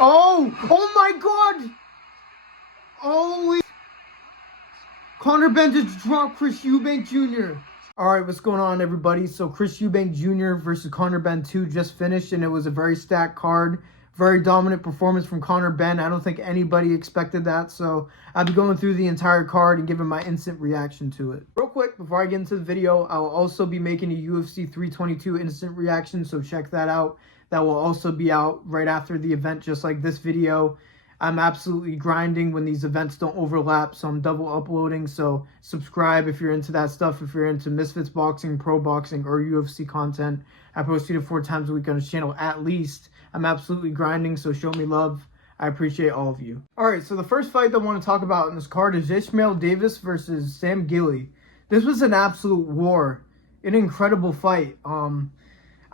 Oh my God! Holy... Conor Benn just dropped Chris Eubank Jr. Alright, what's going on, everybody? So Chris Eubank Jr. versus Conor Benn 2 just finished, and it was a very stacked card. Very dominant performance from Conor Benn. I don't think anybody expected that, so I'll be going through the entire card and giving my instant reaction to it. Real quick, before I get into the video, I'll also be making a UFC 322 instant reaction, so check that out. That will also be out right after the event, just like this video. I'm absolutely grinding when these events don't overlap, so I'm double uploading. So subscribe if you're into that stuff, if you're into Misfits boxing, pro boxing, or UFC content. I post 3 to 4 times a week on this channel at least. I'm absolutely grinding, so show me love. I appreciate all of you. Alright, so the first fight that I want to talk about in this card is Ishmael Davis versus Sam Gilley. This was an absolute war. An incredible fight.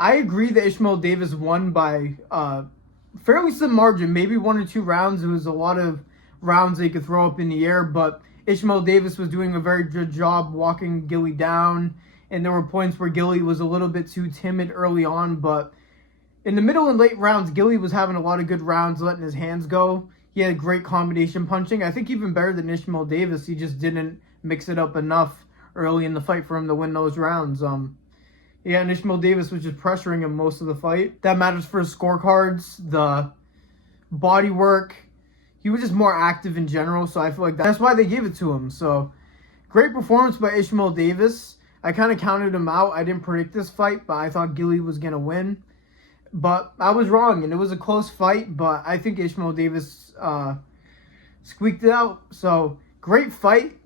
I agree that Ishmael Davis won by fairly slim margin, maybe 1 or 2 rounds. It was a lot of rounds they could throw up in the air, but Ishmael Davis was doing a very good job walking Gilley down, and there were points where Gilley was a little bit too timid early on, but in the middle and late rounds, Gilley was having a lot of good rounds, letting his hands go. He had great combination punching. I think even better than Ishmael Davis. He just didn't mix it up enough early in the fight for him to win those rounds. Yeah, and Ishmael Davis was just pressuring him most of the fight. That matters for his scorecards, the body work. He was just more active in general, so I feel like that's why they gave it to him. So, great performance by Ishmael Davis. I kind of counted him out. I didn't predict this fight, but I thought Gilley was going to win. But I was wrong, and it was a close fight, but I think Ishmael Davis squeaked it out. So, great fight.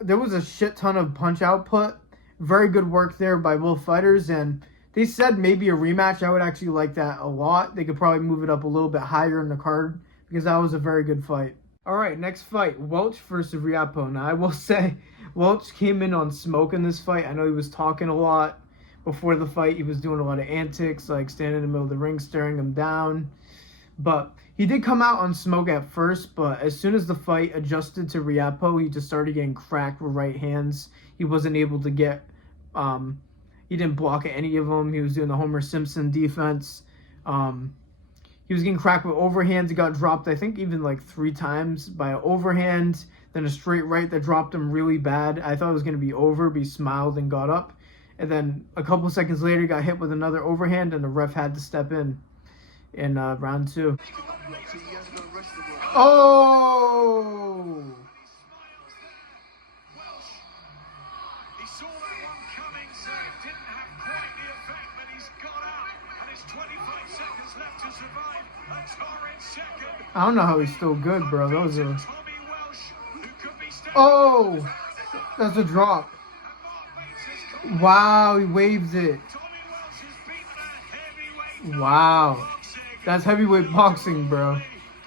There was a shit ton of punch output. Very good work there by both fighters, and they said maybe a rematch. I would actually like that a lot. They could probably move it up a little bit higher in the card because that was a very good fight. All right, next fight, Welch versus Riapo. Now, I will say Welch came in on smoke in this fight. I know he was talking a lot before the fight. He was doing a lot of antics, like standing in the middle of the ring, staring him down. But he did come out on smoke at first, but as soon as the fight adjusted to Riapo, he just started getting cracked with right hands. He wasn't able to get... he didn't block any of them. He was doing the Homer Simpson defense. He was getting cracked with overhands. He got dropped, I think, even like 3 times by an overhand, then a straight right that dropped him really bad. I thought it was going to be over, but he smiled and got up. And then a couple seconds later, he got hit with another overhand, and the ref had to step in round 2. Oh! I don't know how he's still good, bro. That was a... Oh! That's a drop. Wow, he waved it. Wow. That's heavyweight boxing, bro.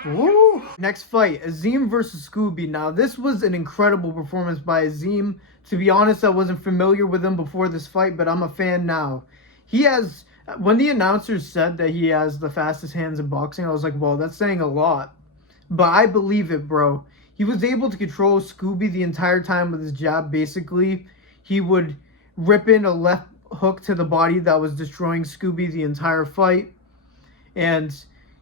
Woo! Next fight, Azim versus Scooby. Now, this was an incredible performance by Azim. To be honest, I wasn't familiar with him before this fight, but I'm a fan now. He has... When the announcers said that he has the fastest hands in boxing, I was like, well, that's saying a lot. But I believe it, bro. He was able to control Scooby the entire time with his jab, basically. He would rip in a left hook to the body that was destroying Scooby the entire fight. And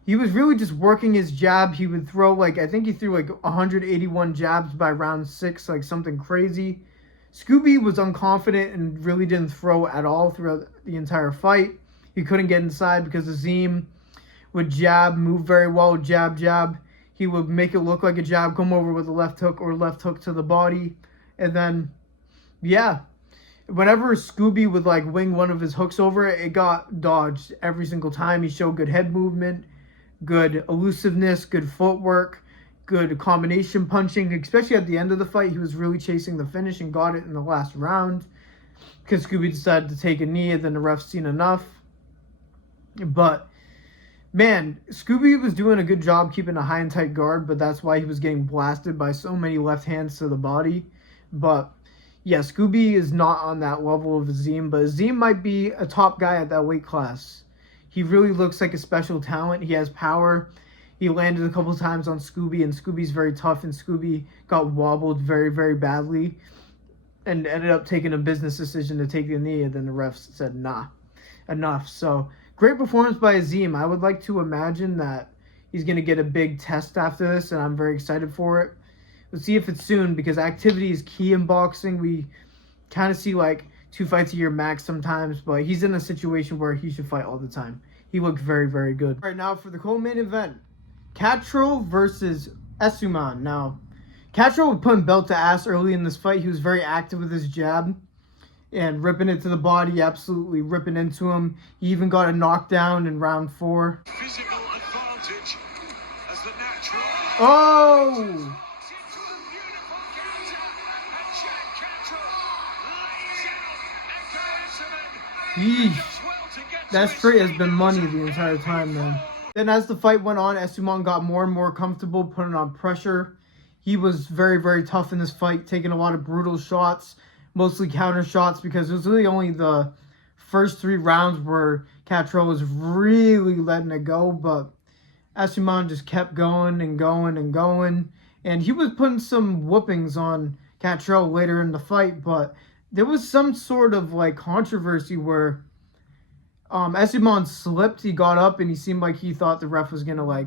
he was really just working his jab. He would throw, like, I think he threw, like, 181 jabs by round 6, like, something crazy. Scooby was unconfident and really didn't throw at all throughout the entire fight. He couldn't get inside because Azim would jab, move very well, jab, jab. He would make it look like a jab, come over with a left hook or left hook to the body. And then, yeah, whenever Scooby would, like, wing one of his hooks over, it got dodged every single time. He showed good head movement, good elusiveness, good footwork, good combination punching. Especially at the end of the fight, he was really chasing the finish and got it in the last round because Scooby decided to take a knee and then the ref seen enough. But, man, Scooby was doing a good job keeping a high and tight guard, but that's why he was getting blasted by so many left hands to the body. But, yeah, Scooby is not on that level of Azim, but Azim might be a top guy at that weight class. He really looks like a special talent. He has power. He landed a couple times on Scooby, and Scooby's very tough, and Scooby got wobbled very, very badly and ended up taking a business decision to take the knee, and then the refs said, nah, enough. So, great performance by Azim. I would like to imagine that he's going to get a big test after this, and I'm very excited for it. We'll see if it's soon, because activity is key in boxing. We kind of see like 2 fights a year max sometimes, but he's in a situation where he should fight all the time. He looked very, very good. All right, now for the co-main event, Castro versus Eubank. Now, Castro was putting belt to ass early in this fight. He was very active with his jab and ripping it to the body, absolutely ripping into him. He even got a knockdown in round 4. Physical advantage as the natural. Oh! Yeesh. That straight has been money the entire time, man. Then as the fight went on, Eubank got more and more comfortable, putting on pressure. He was very, very tough in this fight, taking a lot of brutal shots, mostly counter shots, because it was really only the first 3 rounds where Castro was really letting it go, but Eubank just kept going and going and going, and he was putting some whoopings on Castro later in the fight, but there was some sort of like controversy where Eubank slipped. He got up and he seemed like he thought the ref was gonna like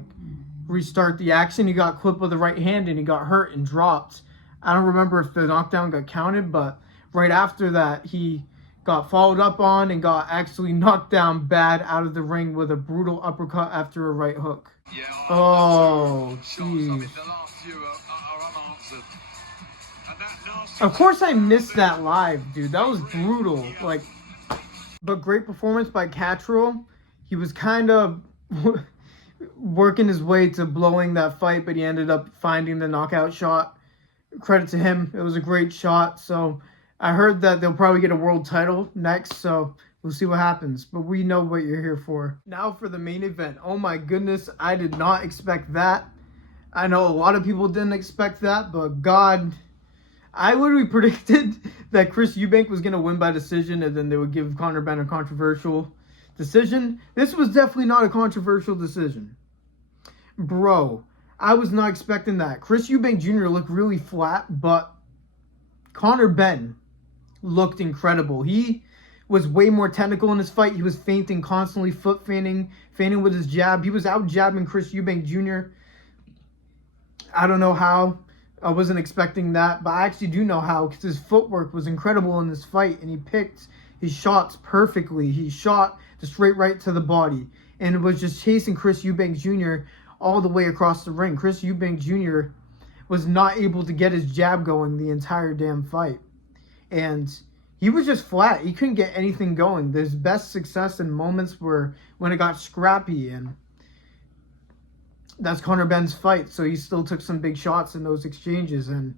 restart the action. He got clipped with the right hand and he got hurt and dropped. I don't remember if the knockdown got counted, but right after that he got followed up on and got actually knocked down bad out of the ring with a brutal uppercut after a right hook. Yeah, oh, jeez. Of course I missed that live, dude. That was brutal. Like, but great performance by Castro. He was kind of working his way to blowing that fight, but he ended up finding the knockout shot. Credit to him. It was a great shot. So I heard that they'll probably get a world title next, so we'll see what happens. But we know what you're here for. Now for the main event. Oh my goodness, I did not expect that. I know a lot of people didn't expect that, but God, I literally predicted that Chris Eubank was going to win by decision, and then they would give Conor Benn a controversial decision. This was definitely not a controversial decision. Bro, I was not expecting that. Chris Eubank Jr. looked really flat, but Conor Benn looked incredible. He was way more technical in his fight. He was feinting constantly, foot feinting with his jab. He was out jabbing Chris Eubank Jr. I don't know how. I wasn't expecting that, but I actually do know how, because his footwork was incredible in this fight, and he picked his shots perfectly. He shot the straight right to the body, and was just chasing Chris Eubank Jr. all the way across the ring. Chris Eubank Jr. was not able to get his jab going the entire damn fight, and he was just flat. He couldn't get anything going. His best success in moments were when it got scrappy, and that's Conor Benn's fight, so he still took some big shots in those exchanges, and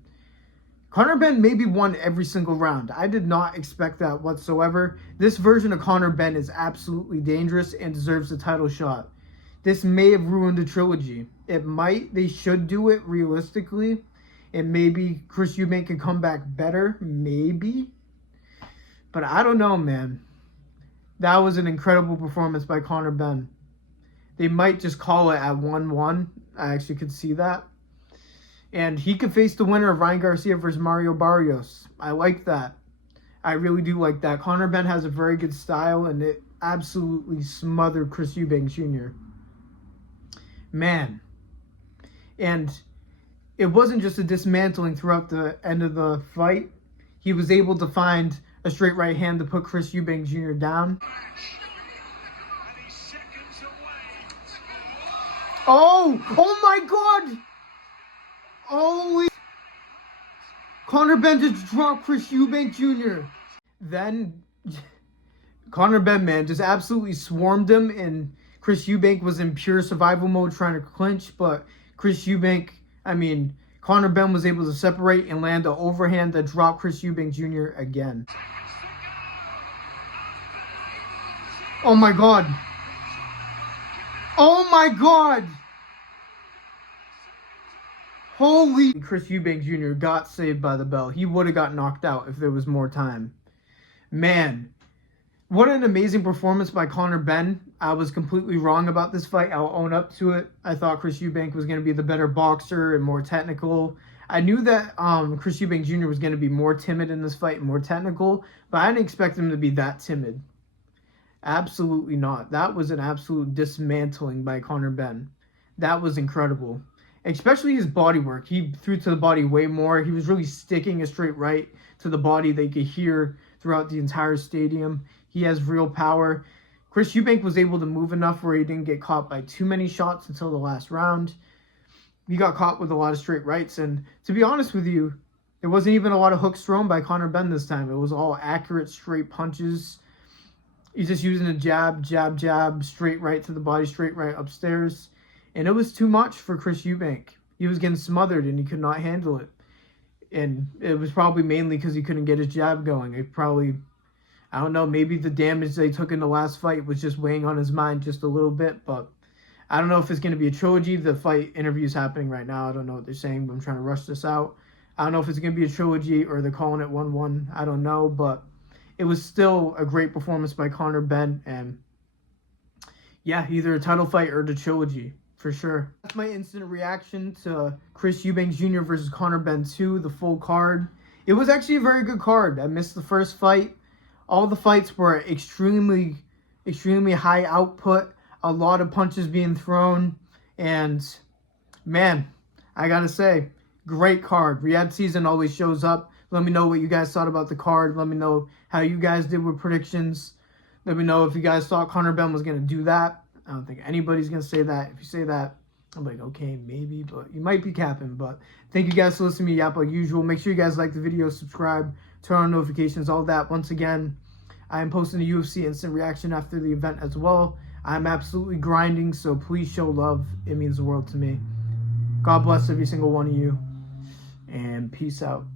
Conor Benn maybe won every single round. I did not expect that whatsoever. This version of Conor Benn is absolutely dangerous and deserves a title shot. This may have ruined the trilogy. It might. They should do it realistically, and maybe Chris Eubank can come back better, maybe. But I don't know, man. That was an incredible performance by Conor Benn. They might just call it at 1-1. I actually could see that. And he could face the winner of Ryan Garcia versus Mario Barrios. I like that. I really do like that. Conor Benn has a very good style, and it absolutely smothered Chris Eubank Jr. Man. And it wasn't just a dismantling throughout the end of the fight. He was able to find a straight right hand to put Chris Eubank Jr. down. Oh my God! Holy! Conor Benn just dropped Chris Eubank Jr. Then Conor Benn, man, just absolutely swarmed him, and Chris Eubank was in pure survival mode trying to clinch, but Conor Benn was able to separate and land an overhand that dropped Chris Eubank Jr. again. Oh my God! Oh my God! Holy... Chris Eubank Jr. got saved by the bell. He would have got knocked out if there was more time. Man, what an amazing performance by Conor Benn. I was completely wrong about this fight. I'll own up to it. I thought Chris Eubank was going to be the better boxer and more technical. I knew that Chris Eubank Jr. was going to be more timid in this fight and more technical, but I didn't expect him to be that timid. Absolutely not. That was an absolute dismantling by Conor Benn. that was incredible. Especially his body work. He threw to the body way more. He was really sticking a straight right to the body that you could hear throughout the entire stadium. He has real power. Chris Eubank was able to move enough where he didn't get caught by too many shots until the last round. He got caught with a lot of straight rights, and to be honest with you, there wasn't even a lot of hooks thrown by Conor Benn this time. It was all accurate straight punches. He's just using a jab, jab, jab, straight right to the body, straight right upstairs. And it was too much for Chris Eubank. He was getting smothered and he could not handle it. And it was probably mainly because he couldn't get his jab going. It probably, I don't know, maybe the damage they took in the last fight was just weighing on his mind just a little bit. But I don't know if it's going to be a trilogy. The fight interview is happening right now. I don't know what they're saying, but I'm trying to rush this out. I don't know if it's going to be a trilogy or they're calling it 1-1. I don't know, but it was still a great performance by Conor Benn. And yeah, either a title fight or the trilogy. For sure. That's my instant reaction to Chris Eubank Jr. versus Conor Benn 2, the full card. It was actually a very good card. I missed the first fight. All the fights were extremely high output. A lot of punches being thrown. And, man, I gotta say, great card. Riyadh season always shows up. Let me know what you guys thought about the card. Let me know how you guys did with predictions. Let me know if you guys thought Conor Benn was going to do that. I don't think anybody's going to say that. If you say that, I'm like, okay, maybe, but you might be capping. But thank you guys for listening to me yap like usual. Make sure you guys like the video, subscribe, turn on notifications, all that. Once again, I am posting a UFC instant reaction after the event as well. I'm absolutely grinding, so please show love. It means the world to me. God bless every single one of you, and peace out.